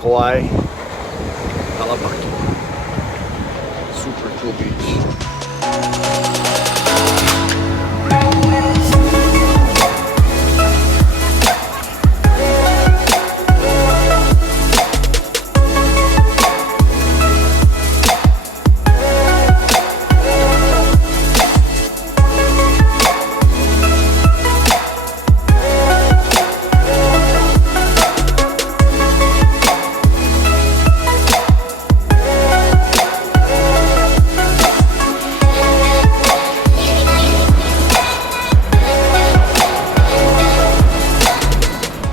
Kauai. Super cool beach.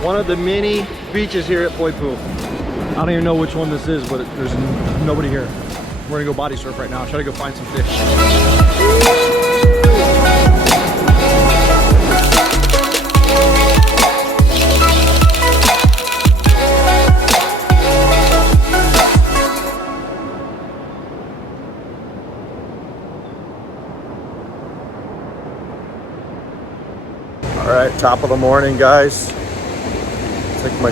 One of the many beaches here at Poipu. I don't even know which one this is, but there's nobody here. We're gonna go body surf right now. Try to go find some fish. All right, top of the morning, guys. Like my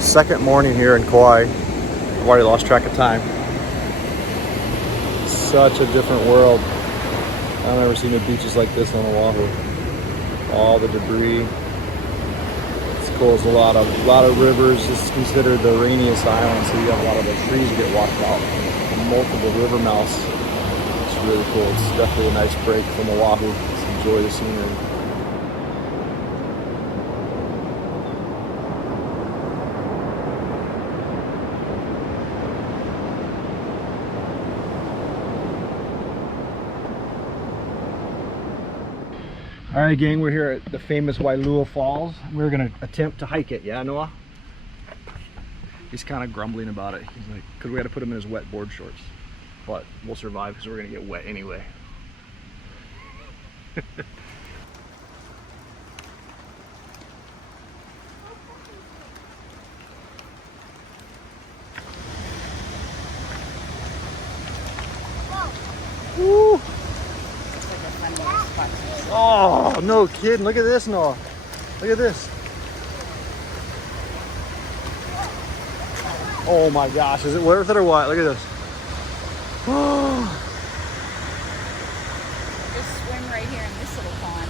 second morning here in Kauai. I've already lost track of time. Such a different world. I've never seen the beaches like this on Oahu. All the debris. It's cool. There's a lot of rivers. This is considered the rainiest island, so you have a lot of the trees get washed out. Multiple river mouths. It's really cool. It's definitely a nice break from Oahu. Just enjoy the scenery. All right, gang, we're here at the famous Wailua Falls. We're gonna attempt to hike it, yeah, Noah? He's kind of grumbling about it. He's like, because we had to put him in his wet board shorts. But we'll survive because we're gonna get wet anyway. Woo! Oh, no kidding. Look at this, Noah. Look at this. Oh my gosh. Is it worth it or what? Look at this. Just swim right here in this little pond.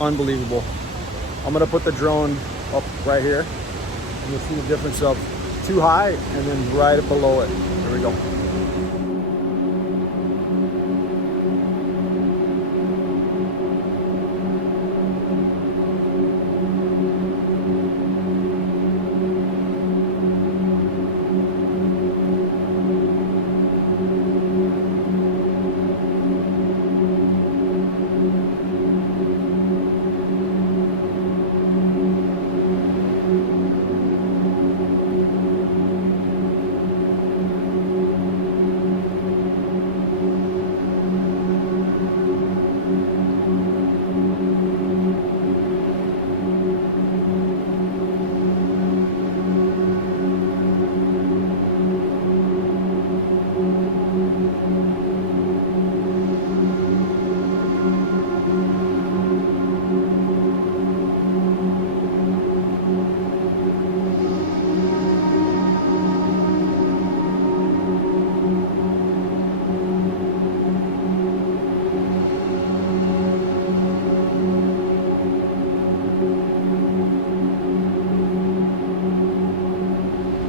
Unbelievable. I'm going to put the drone up right here. And you'll see the difference of too high and then right below it. There we go.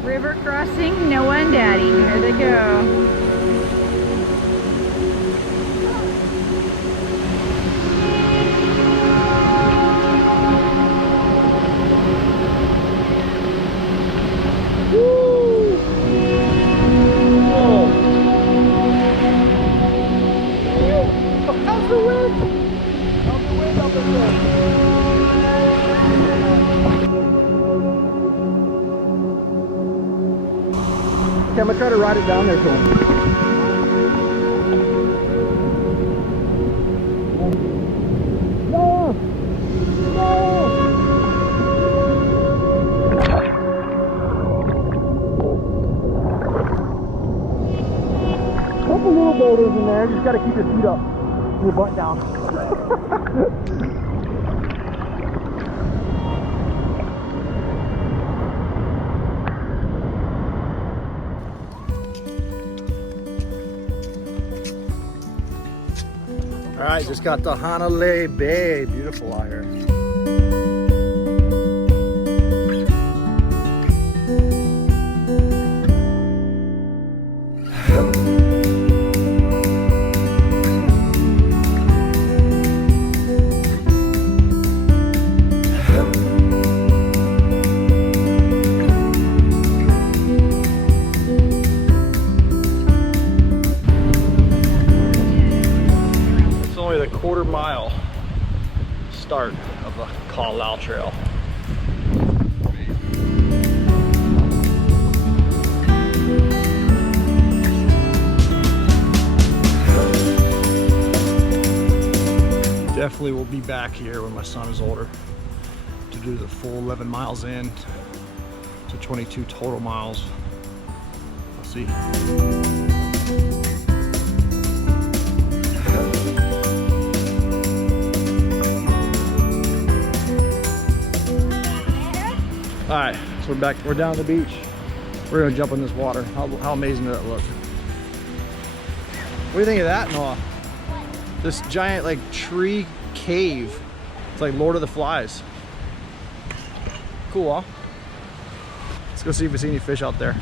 River crossing, Noah and Daddy. Here they go. Woo! Oh. How's the wind? How's the wind up there? Okay, I'm gonna try to ride it down there to him. No! No! Couple little boulders in there, just gotta keep your feet up, your butt down. All right, just got the Hanalei Bay. Beautiful out here. Quarter-mile start of the Kauai Trail. Definitely will be back here when my son is older to do the full 11 miles in to 22 total miles. We'll see. All right, so we're back. We're down at the beach. We're gonna jump in this water. How amazing does that look? What do you think of that, Noah? What? This giant like tree cave. It's like Lord of the Flies. Cool, huh? Let's go see if we see any fish out there.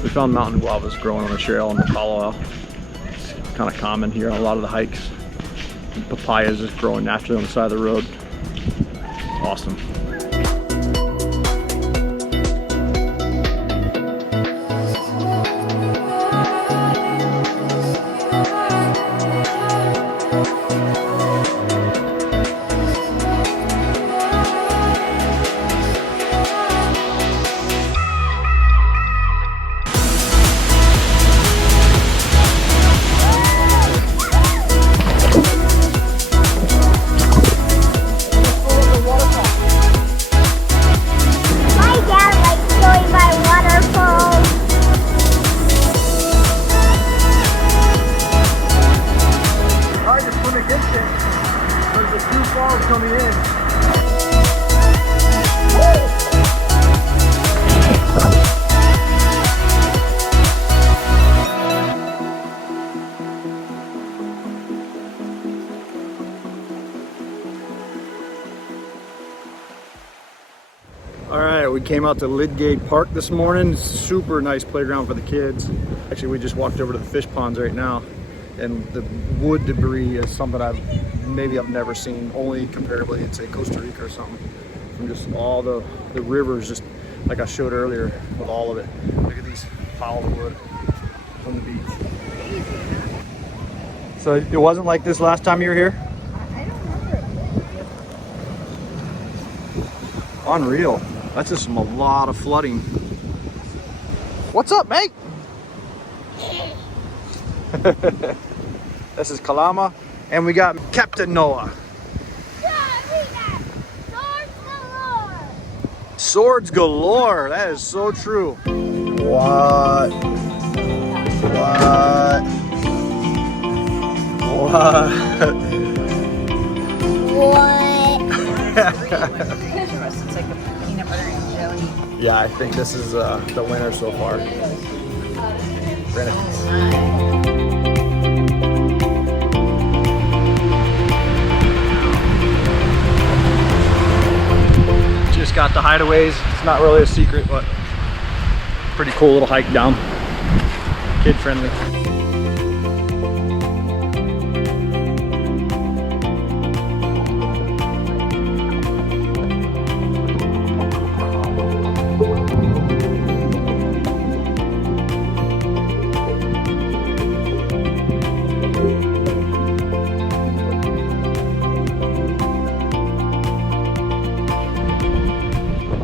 We found mountain guavas growing on the trail in the Kauai. It's kind of common here on a lot of the hikes. And papayas is growing naturally on the side of the road. Awesome. Coming in. All right, we came out to Lidgate Park this morning. Super nice playground for the kids. Actually, we just walked over to the fish ponds right now, and the wood debris is something I've never seen, only comparably in say Costa Rica or something. From just all the rivers, just like I showed earlier with all of it. Look at these piles of wood on the beach. So it wasn't like this last time you were here? I don't remember it. Unreal. That's just a lot of flooding. What's up, mate? This is Kalama, and we got Captain Noah. Yeah, we got swords galore. Swords galore. That is so true. What? What? It's like a peanut butter and jelly. Yeah, I think this is the winner so far. Just got the hideaways. It's not really a secret, but pretty cool little hike down. Kid friendly.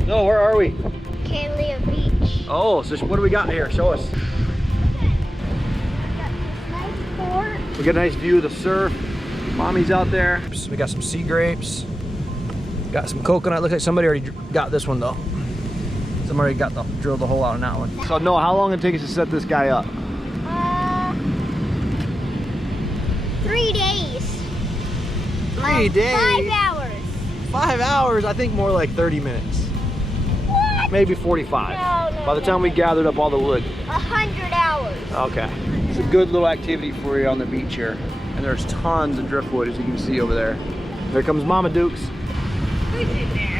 So where are we? Hanalei Beach. Oh, so what do we got here? Show us. We get a nice view of the surf. Mommy's out there. We got some sea grapes. Got some coconut. Looks like somebody already got this one though. Somebody drilled the hole out on that one. So Noah, how long did it take us to set this guy up? 3 days. 3 days? 5 hours. 5 hours? I think more like 30 minutes. What? Maybe 45. No, By the time we gathered up all the wood. 100 hours. Okay. It's a good little activity for you on the beach here. And there's tons of driftwood as you can see over there. There comes Mama Dukes. Who's in there?